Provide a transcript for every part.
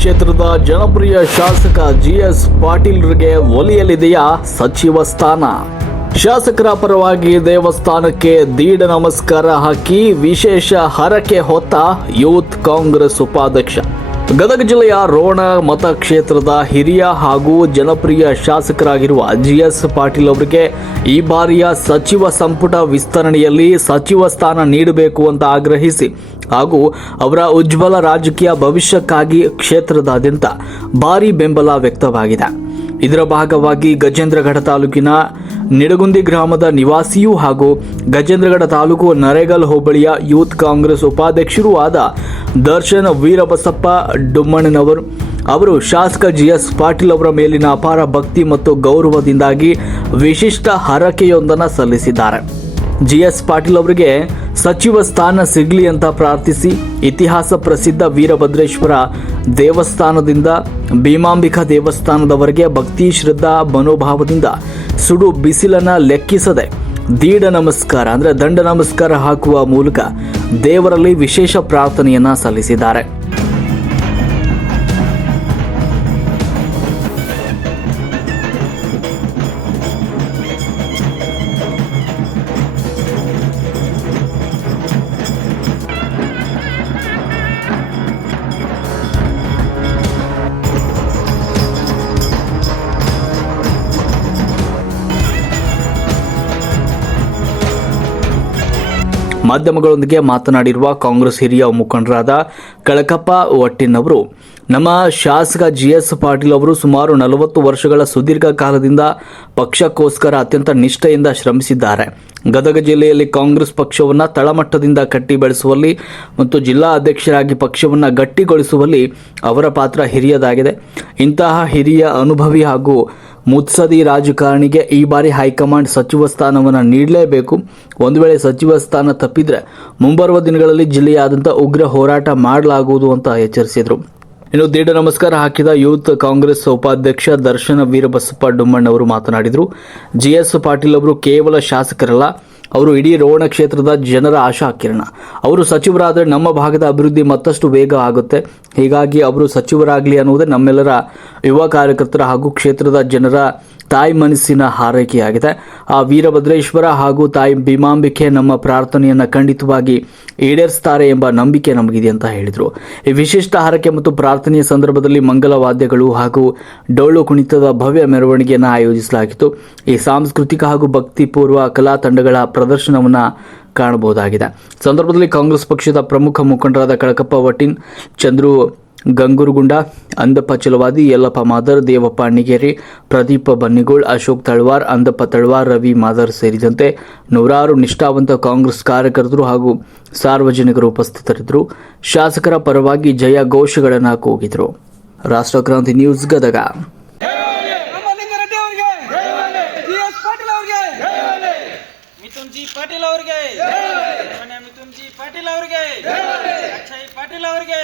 ಕ್ಷೇತ್ರದ ಜನಪ್ರಿಯ ಶಾಸಕ ಜಿಎಸ್ ಪಾಟೀಲ್ರಿಗೆ ಒಲಿಯಲಿದೆಯಾ ಸಚಿವ ಸ್ಥಾನ? ಶಾಸಕರ ಪರವಾಗಿ ದೇವಸ್ಥಾನಕ್ಕೆ ದೀಡ ನಮಸ್ಕಾರ ಹಾಕಿ ವಿಶೇಷ ಹರಕೆ ಹೊತ್ತ ಯೂತ್ ಕಾಂಗ್ರೆಸ್ ಉಪಾಧ್ಯಕ್ಷ. ಗದಗ ಜಿಲ್ಲೆಯ ರೋಣ ಮತಕ್ಷೇತ್ರದ ಹಿರಿಯ ಹಾಗೂ ಜನಪ್ರಿಯ ಶಾಸಕರಾಗಿರುವ ಜಿಎಸ್ ಪಾಟೀಲ್ ಅವರಿಗೆ ಈ ಬಾರಿಯ ಸಚಿವ ಸಂಪುಟ ವಿಸ್ತರಣೆಯಲ್ಲಿ ಸಚಿವ ಸ್ಥಾನ ನೀಡಬೇಕು ಅಂತ ಆಗ್ರಹಿಸಿ ಹಾಗೂ ಅವರ ಉಜ್ವಲ ರಾಜಕೀಯ ಭವಿಷ್ಯಕ್ಕಾಗಿ ಕ್ಷೇತ್ರದಾದ್ಯಂತ ಭಾರೀ ಬೆಂಬಲ ವ್ಯಕ್ತವಾಗಿದೆ. ಇದರ ಭಾಗವಾಗಿ ಗಜೇಂದ್ರಗಢ ತಾಲೂಕಿನ ನಿಡಗುಂದಿ ಗ್ರಾಮದ ನಿವಾಸಿಯೂ ಹಾಗೂ ಗಜೇಂದ್ರಗಢ ತಾಲೂಕು ನರೇಗಲ್ ಹೋಬಳಿಯ ಯೂತ್ ಕಾಂಗ್ರೆಸ್ ಉಪಾಧ್ಯಕ್ಷರೂ ಆದ ದರ್ಶನ್ ವೀರಬಸಪ್ಪ ಡುಮ್ಮಣ್ಣನವರು ಅವರು ಶಾಸಕ ಜಿಎಸ್ ಪಾಟೀಲ್ ಅವರ ಮೇಲಿನ ಅಪಾರ ಭಕ್ತಿ ಮತ್ತು ಗೌರವದಿಂದಾಗಿ ವಿಶಿಷ್ಟ ಹರಕೆಯೊಂದನ್ನು ಸಲ್ಲಿಸಿದ್ದಾರೆ. ಜಿಎಸ್ ಪಾಟೀಲ್ ಅವರಿಗೆ ಸಚಿವ ಸ್ಥಾನ ಸಿಗಲಿ ಅಂತ ಪ್ರಾರ್ಥಿಸಿ ಇತಿಹಾಸ ಪ್ರಸಿದ್ಧ ವೀರಭದ್ರೇಶ್ವರ ದೇವಸ್ಥಾನದಿಂದ ಭೀಮಾಂಬಿಕಾ ದೇವಸ್ಥಾನದವರೆಗೆ ಭಕ್ತಿ ಶ್ರದ್ಧಾ ಮನೋಭಾವದಿಂದ ಸುಡು ಬಿಸಿಲನ್ನ ಲೆಕ್ಕಿಸದೆ ದೀಡ ನಮಸ್ಕಾರ ಅಂದರೆ ದಂಡ ನಮಸ್ಕಾರ ಹಾಕುವ ಮೂಲಕ ದೇವರಲ್ಲಿ ವಿಶೇಷ ಪ್ರಾರ್ಥನೆಯನ್ನ ಸಲ್ಲಿಸಿದ್ದಾರೆ. ಮಾಧ್ಯಮಗಳೊಂದಿಗೆ ಮಾತನಾಡಿರುವ ಕಾಂಗ್ರೆಸ್ ಹಿರಿಯ ಮುಖಂಡರಾದ ಕಳಕಪ್ಪ ಒಟ್ಟಿನ್ ಅವರು, ನಮ್ಮ ಶಾಸಕ ಜಿಎಸ್ ಪಾಟೀಲ್ ಅವರು ಸುಮಾರು 40 ವರ್ಷಗಳ ಸುದೀರ್ಘ ಕಾಲದಿಂದ ಪಕ್ಷಕ್ಕೋಸ್ಕರ ಅತ್ಯಂತ ನಿಷ್ಠೆಯಿಂದ ಶ್ರಮಿಸಿದ್ದಾರೆ. ಗದಗ ಜಿಲ್ಲೆಯಲ್ಲಿ ಕಾಂಗ್ರೆಸ್ ಪಕ್ಷವನ್ನು ತಳಮಟ್ಟದಿಂದ ಕಟ್ಟಿ ಬೆಳೆಸುವಲ್ಲಿ ಮತ್ತು ಜಿಲ್ಲಾ ಅಧ್ಯಕ್ಷರಾಗಿ ಪಕ್ಷವನ್ನು ಗಟ್ಟಿಗೊಳಿಸುವಲ್ಲಿ ಅವರ ಪಾತ್ರ ಹಿರಿಯದಾಗಿದೆ. ಇಂತಹ ಹಿರಿಯ ಅನುಭವಿ ಹಾಗೂ ಮುತ್ಸದಿ ರಾಜಕಾರಣಿಗೆ ಈ ಬಾರಿ ಹೈಕಮಾಂಡ್ ಸಚಿವ ಸ್ಥಾನವನ್ನು ನೀಡಲೇಬೇಕು. ಒಂದು ವೇಳೆ ಸಚಿವ ಸ್ಥಾನ ತಪ್ಪಿದ್ರೆ ಮುಂಬರುವ ದಿನಗಳಲ್ಲಿ ಜಿಲ್ಲೆಯಾದ್ಯಂತ ಉಗ್ರ ಹೋರಾಟ ಮಾಡಲಾಗುವುದು ಅಂತ ಎಚ್ಚರಿಸಿದರು. ಇನ್ನು ದೀಡ ನಮಸ್ಕಾರ ಹಾಕಿದ ಯೂತ್ ಕಾಂಗ್ರೆಸ್ ಉಪಾಧ್ಯಕ್ಷ ದರ್ಶನ್ ವೀರಬಸಪ್ಪ ಡುಮ್ಮಣ್ಣ ಅವರು ಮಾತನಾಡಿದರು. ಜಿಎಸ್ ಪಾಟೀಲ್ ಅವರು ಕೇವಲ ಶಾಸಕರಲ್ಲ, ಅವರು ಇಡೀ ರೋಣ ಕ್ಷೇತ್ರದ ಜನರ ಆಶಾ ಕಿರಣ. ಅವರು ಸಚಿವರಾದರೆ ನಮ್ಮ ಭಾಗದ ಅಭಿವೃದ್ಧಿ ಮತ್ತಷ್ಟು ವೇಗ ಆಗುತ್ತೆ. ಹೀಗಾಗಿ ಅವರು ಸಚಿವರಾಗಲಿ ಅನ್ನುವುದೇ ನಮ್ಮೆಲ್ಲರ ಯುವ ಕಾರ್ಯಕರ್ತರ ಹಾಗೂ ಕ್ಷೇತ್ರದ ಜನರ ತಾಯಿ ಮನಸ್ಸಿನ ಹಾರೈಕೆಯಾಗಿದೆ. ಆ ವೀರಭದ್ರೇಶ್ವರ ಹಾಗೂ ತಾಯಿ ಭೀಮಾಂಬಿಕೆ ನಮ್ಮ ಪ್ರಾರ್ಥನೆಯನ್ನು ಖಂಡಿತವಾಗಿ ಈಡೇರಿಸುತ್ತಾರೆ ಎಂಬ ನಂಬಿಕೆ ನಮಗಿದೆ ಅಂತ ಹೇಳಿದರು. ಈ ವಿಶಿಷ್ಟ ಹರಕೆ ಮತ್ತು ಪ್ರಾರ್ಥನೆಯ ಸಂದರ್ಭದಲ್ಲಿ ಮಂಗಲ ವಾದ್ಯಗಳು ಹಾಗೂ ಡೊಳ್ಳು ಕುಣಿತದ ಭವ್ಯ ಮೆರವಣಿಗೆಯನ್ನು ಆಯೋಜಿಸಲಾಗಿತ್ತು. ಈ ಸಾಂಸ್ಕೃತಿಕ ಹಾಗೂ ಭಕ್ತಿಪೂರ್ವ ಕಲಾ ತಂಡಗಳ ಪ್ರದರ್ಶನವನ್ನು ಕಾಣಬಹುದಾಗಿದೆ. ಸಂದರ್ಭದಲ್ಲಿ ಕಾಂಗ್ರೆಸ್ ಪಕ್ಷದ ಪ್ರಮುಖ ಮುಖಂಡರಾದ ಕಳಕಪ್ಪ ಒಟ್ಟಿನ್, ಚಂದ್ರು ಗಂಗೂರುಗುಂಡ, ಅಂದಪ್ಪ ಚಲವಾದಿ, ಯಲ್ಲಪ್ಪ ಮಾದರ್, ದೇವಪ್ಪ ಅಣ್ಣಿಗೇರಿ, ಪ್ರದೀಪ ಬನ್ನಿಗೋಳ್, ಅಶೋಕ್ ತಳವಾರ್, ಅಂದಪ್ಪ ತಳವಾರ್, ರವಿ ಮಾದರ್ ಸೇರಿದಂತೆ ನೂರಾರು ನಿಷ್ಠಾವಂತ ಕಾಂಗ್ರೆಸ್ ಕಾರ್ಯಕರ್ತರು ಹಾಗೂ ಸಾರ್ವಜನಿಕರು ಉಪಸ್ಥಿತರಿದ್ದರು. ಶಾಸಕರ ಪರವಾಗಿ ಜಯ ಘೋಷಗಳನ್ನು ಕೂಗಿದರು. ರಾಷ್ಟ್ರಕ್ರಾಂತಿ ನ್ಯೂಸ್ ಗದಗ. ಪಾಟೀಲ್ ಅವರಿಗೆ, ಪಾಟೀಲ್ ಅವರಿಗೆ, ಅಕ್ಷಯ್ ಪಾಟೀಲ್ ಅವರಿಗೆ,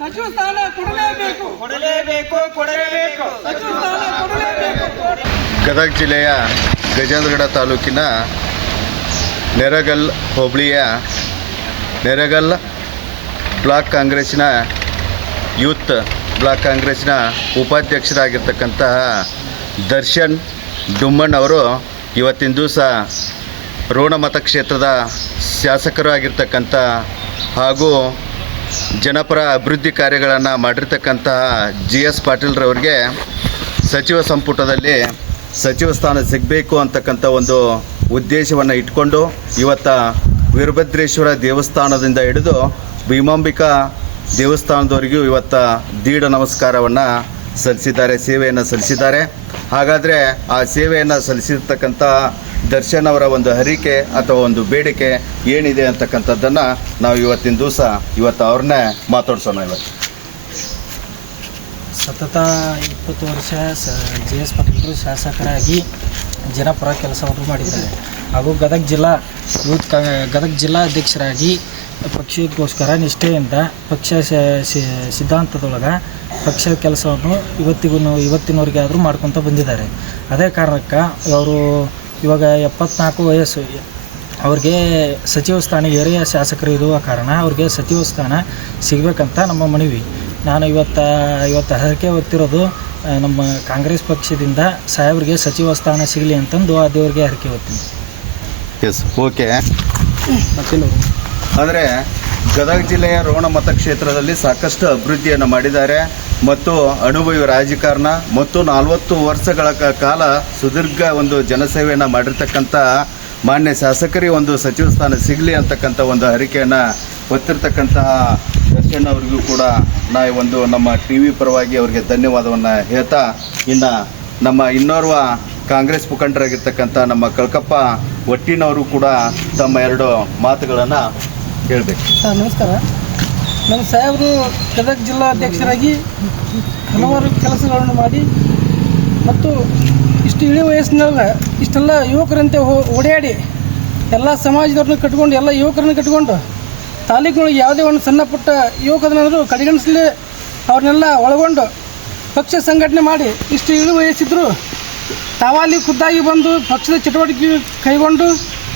ಸಚಿವ ಸ್ಥಾನ ಕೊಡಲೇಬೇಕು, ಕೊಡಲೇಬೇಕು, ಕೊಡಲೇಬೇಕು, ಸಚಿವ ಸ್ಥಾನ ಕೊಡಲೇಬೇಕು. ಗದಗ ಜಿಲ್ಲೆಯ ಗಜೇಂದ್ರಗಢ ತಾಲೂಕಿನ ನೆರಗಲ್ ಹೋಬಳಿಯ ನೆರಗಲ್ ಬ್ಲಾಕ್ ಕಾಂಗ್ರೆಸ್ಸಿನ ಯೂತ್ ಬ್ಲಾಕ್ ಕಾಂಗ್ರೆಸ್ಸಿನ ಉಪಾಧ್ಯಕ್ಷರಾಗಿರ್ತಕ್ಕಂತಹ ದರ್ಶನ್ ಡುಮ್ಮಣ್ಣ ಅವರು ಇವತ್ತಿನ ದಿವಸ ರೋಣ ಮತಕ್ಷೇತ್ರದ ಶಾಸಕರು ಆಗಿರ್ತಕ್ಕಂಥ ಹಾಗೂ ಜನಪರ ಅಭಿವೃದ್ಧಿ ಕಾರ್ಯಗಳನ್ನು ಮಾಡಿರ್ತಕ್ಕಂತಹ ಜಿಎಸ್ ಪಾಟೀಲ್ರವರಿಗೆ ಸಚಿವ ಸಂಪುಟದಲ್ಲಿ ಸಚಿವ ಸ್ಥಾನ ಸಿಗಬೇಕು ಅಂತಕ್ಕಂಥ ಒಂದು ಉದ್ದೇಶವನ್ನು ಇಟ್ಕೊಂಡು ಇವತ್ತು ವೀರಭದ್ರೇಶ್ವರ ದೇವಸ್ಥಾನದಿಂದ ಹಿಡಿದು ಭೀಮಾಂಬಿಕಾ ದೇವಸ್ಥಾನದವರೆಗೂ ಇವತ್ತು ದೀಡ ನಮಸ್ಕಾರವನ್ನು ಸಲ್ಲಿಸಿದ್ದಾರೆ, ಸೇವೆಯನ್ನು ಸಲ್ಲಿಸಿದ್ದಾರೆ. ಹಾಗಾದರೆ ಆ ಸೇವೆಯನ್ನು ಸಲ್ಲಿಸಿರ್ತಕ್ಕಂಥ ದರ್ಶನ್ ಅವರ ಒಂದು ಹರಿಕೆ ಅಥವಾ ಒಂದು ಬೇಡಿಕೆ ಏನಿದೆ ಅಂತಕ್ಕಂಥದ್ದನ್ನು ನಾವು ಇವತ್ತಿನ ದಿವಸ ಅವ್ರನ್ನೇ ಮಾತಾಡ್ಸೋಣ. ಇವತ್ತು ಸತತ 20 ವರ್ಷ ಜಿಎಸ್ ಪಾಟೀಲ್ ಶಾಸಕರಾಗಿ ಜನಪರ ಕೆಲಸವನ್ನು ಮಾಡಿದ್ದಾರೆ ಹಾಗೂ ಗದಗ ಜಿಲ್ಲಾ ಅಧ್ಯಕ್ಷರಾಗಿ ಪಕ್ಷಕ್ಕೋಸ್ಕರ ನಿಷ್ಠೆಯಿಂದ ಪಕ್ಷ ಸಿದ್ಧಾಂತದೊಳಗೆ ಪಕ್ಷದ ಕೆಲಸವನ್ನು ಇವತ್ತಿನವರೆಗೆ ಆದರೂ ಮಾಡ್ಕೊತ ಬಂದಿದ್ದಾರೆ. ಅದೇ ಕಾರಣಕ್ಕೆ ಅವರು ಇವಾಗ 74 ವಯಸ್ಸು ಅವ್ರಿಗೆ ಸಚಿವ ಸ್ಥಾನ ಹಿರಿಯ ಶಾಸಕರು ಇರುವ ಕಾರಣ ಅವ್ರಿಗೆ ಸಚಿವ ಸ್ಥಾನ ಸಿಗಬೇಕಂತ ನಮ್ಮ ಮನವಿ. ನಾನು ಇವತ್ತು ಹರಕೆ ಹೊತ್ತಿರೋದು ನಮ್ಮ ಕಾಂಗ್ರೆಸ್ ಪಕ್ಷದಿಂದ ಸಾಹೇಬ್ರಿಗೆ ಸಚಿವ ಸ್ಥಾನ ಸಿಗಲಿ ಅಂತಂದು ಆ ದೇವ್ರಿಗೆ ಹರಕೆ ಹೊತ್ತೀನಿ. S, okay. ಅಂದರೆ ಗದಗ ಜಿಲ್ಲೆಯ ರೋಣ ಮತಕ್ಷೇತ್ರದಲ್ಲಿ ಸಾಕಷ್ಟು ಅಭಿವೃದ್ಧಿಯನ್ನು ಮಾಡಿದ್ದಾರೆ ಮತ್ತು ಅನುಭವಿ ರಾಜಕಾರಣ ಮತ್ತು 40 ವರ್ಷಗಳ ಕಾಲ ಸುದೀರ್ಘ ಒಂದು ಜನಸೇವೆಯನ್ನು ಮಾಡಿರ್ತಕ್ಕಂಥ ಮಾನ್ಯ ಶಾಸಕರಿಗೆ ಒಂದು ಸಚಿವ ಸ್ಥಾನ ಸಿಗಲಿ ಅಂತಕ್ಕಂಥ ಒಂದು ಹರಿಕೆಯನ್ನು ಹೊತ್ತಿರ್ತಕ್ಕಂತಹ ದರ್ಶನ್ ಅವರಿಗೂ ಕೂಡ ನಮ್ಮ ಟಿ ವಿ ಪರವಾಗಿ ಅವರಿಗೆ ಧನ್ಯವಾದವನ್ನು ಹೇಳ್ತಾ, ಇನ್ನು ನಮ್ಮ ಇನ್ನೋರ್ವ ಕಾಂಗ್ರೆಸ್ ಮುಖಂಡರಾಗಿರ್ತಕ್ಕಂಥ ನಮ್ಮ ಕಳಕಪ್ಪ ಒಟ್ಟಿನವರು ಕೂಡ ತಮ್ಮ 2 ಮಾತುಗಳನ್ನು ಹೇಳಬೇಕು. ಸರ್ ನಮಸ್ಕಾರ. ನಮ್ಮ ಸಾಹೇಬರು ಗದಗ ಜಿಲ್ಲಾ ಅಧ್ಯಕ್ಷರಾಗಿ ಹಲವಾರು ಕೆಲಸಗಳನ್ನು ಮಾಡಿ ಮತ್ತು ಇಷ್ಟು ಇಳಿ ವಯಸ್ಸಿನಾಗ ಇಷ್ಟೆಲ್ಲ ಯುವಕರಂತೆ ಓಡಾಡಿ ಎಲ್ಲ ಸಮಾಜದವ್ರನ್ನ ಕಟ್ಕೊಂಡು ಎಲ್ಲ ಯುವಕರನ್ನ ಕಟ್ಕೊಂಡು ತಾಲೂಕಿನೊಳಗೆ ಯಾವುದೇ ಒಂದು ಸಣ್ಣ ಪುಟ್ಟ ಯುವಕರನ್ನಾದರೂ ಕಡೆಗಣಿಸಲಿ ಅವ್ರನ್ನೆಲ್ಲ ಒಳಗೊಂಡು ಪಕ್ಷ ಸಂಘಟನೆ ಮಾಡಿ ಇಷ್ಟು ಇಳಿ ವಯಸ್ಸಿದ್ರು ತಾವಾಲಿ ಖುದ್ದಾಗಿ ಬಂದು ಪಕ್ಷದ ಚಟುವಟಿಕೆ ಕೈಗೊಂಡು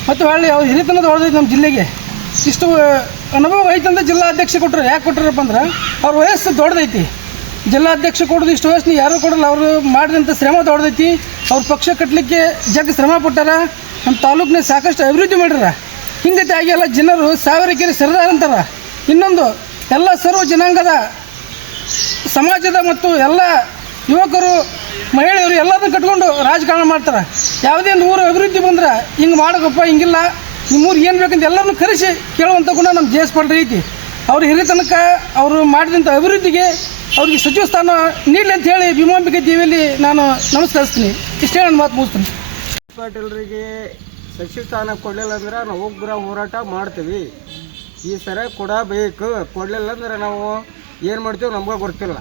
ಮತ್ತು ಒಳ್ಳೆ ಅವ್ರ ಹಿರಿತನದ ಹೊಡೆದೈತೆ ನಮ್ಮ ಜಿಲ್ಲೆಗೆ. ಇಷ್ಟು ಅನುಭವ ಐತಂತ ಜಿಲ್ಲಾಧ್ಯಕ್ಷ ಕೊಟ್ಟರು. ಯಾಕೆ ಕೊಟ್ಟರಪ್ಪ ಅಂದ್ರೆ ಅವ್ರ ವಯಸ್ಸು ದೊಡ್ಡದೈತಿ. ಜಿಲ್ಲಾಧ್ಯಕ್ಷ ಕೊಡೋದು ಇಷ್ಟು ವಯಸ್ಸಿನ ಯಾರೂ ಕೊಡಲ್ಲ. ಅವರು ಮಾಡಿದಂಥ ಶ್ರಮ ದೊಡ್ಡದೈತಿ. ಅವ್ರ ಪಕ್ಷ ಕಟ್ಟಲಿಕ್ಕೆ ಶ್ರಮ ಪಟ್ಟಾರ. ನಮ್ಮ ತಾಲೂಕಿನ ಸಾಕಷ್ಟು ಅಭಿವೃದ್ಧಿ ಮಾಡ್ಯಾರ. ಹಿಂಗತಿ ಆಗಿ ಎಲ್ಲ ಜನರು ಸಾವಿರಕೆರೆ ಸರದಾರ ಅಂತಾರ. ಇನ್ನೊಂದು ಎಲ್ಲ ಸರ್ವ ಜನಾಂಗದ ಸಮಾಜದ ಮತ್ತು ಎಲ್ಲ ಯುವಕರು ಮಹಿಳೆಯರು ಎಲ್ಲದನ್ನು ಕಟ್ಕೊಂಡು ರಾಜಕಾರಣ ಮಾಡ್ತಾರೆ. ಯಾವುದೇ ಒಂದು ಊರು ಅಭಿವೃದ್ಧಿ ಬಂದ್ರೆ ಹಿಂಗೆ ಮಾಡೋಕಪ್ಪ, ಹಿಂಗಿಲ್ಲ, ನಿಮ್ಮೂರಿಗೆ ಏನು ಬೇಕಂತ ಎಲ್ಲರನ್ನೂ ಕರೆಸಿ ಕೇಳುವಂಥ ಗುಣ ನಮ್ಮ ಜೆ ಎಸ್ ಪಾಟೀಲ್ ಐತಿ. ಅವ್ರ ಹಿರಿತನಕ ಅವರು ಮಾಡಿದಂಥ ಅಭಿವೃದ್ಧಿಗೆ ಅವ್ರಿಗೆ ಸಚಿವ ಸ್ಥಾನ ನೀಡಲಿ ಅಂತ ಹೇಳಿ ಭೀಮಾಂಬಿಕೆ ದೇವಿಯಲ್ಲಿ ನಾನು ನಮಸ್ಕರಿಸ್ತೀನಿ. ಇಷ್ಟೇ ನನ್ನ ಮಾತು ಮುಗಿಸ್ತೀನಿ. ಪಾಟೀಲ್ರಿಗೆ ಸಚಿವ ಸ್ಥಾನ ಕೊಡಲಿಲ್ಲ ಅಂದ್ರೆ ನಾವು ಉಗ್ರ ಹೋರಾಟ ಮಾಡ್ತೀವಿ. ಈ ಸರ ಕೊಡಬೇಕು. ಕೊಡಲಿಲ್ಲ ಅಂದ್ರೆ ನಾವು ಏನು ಮಾಡ್ತೀವಿ ನಮ್ಗೆ ಗೊತ್ತಿಲ್ಲ.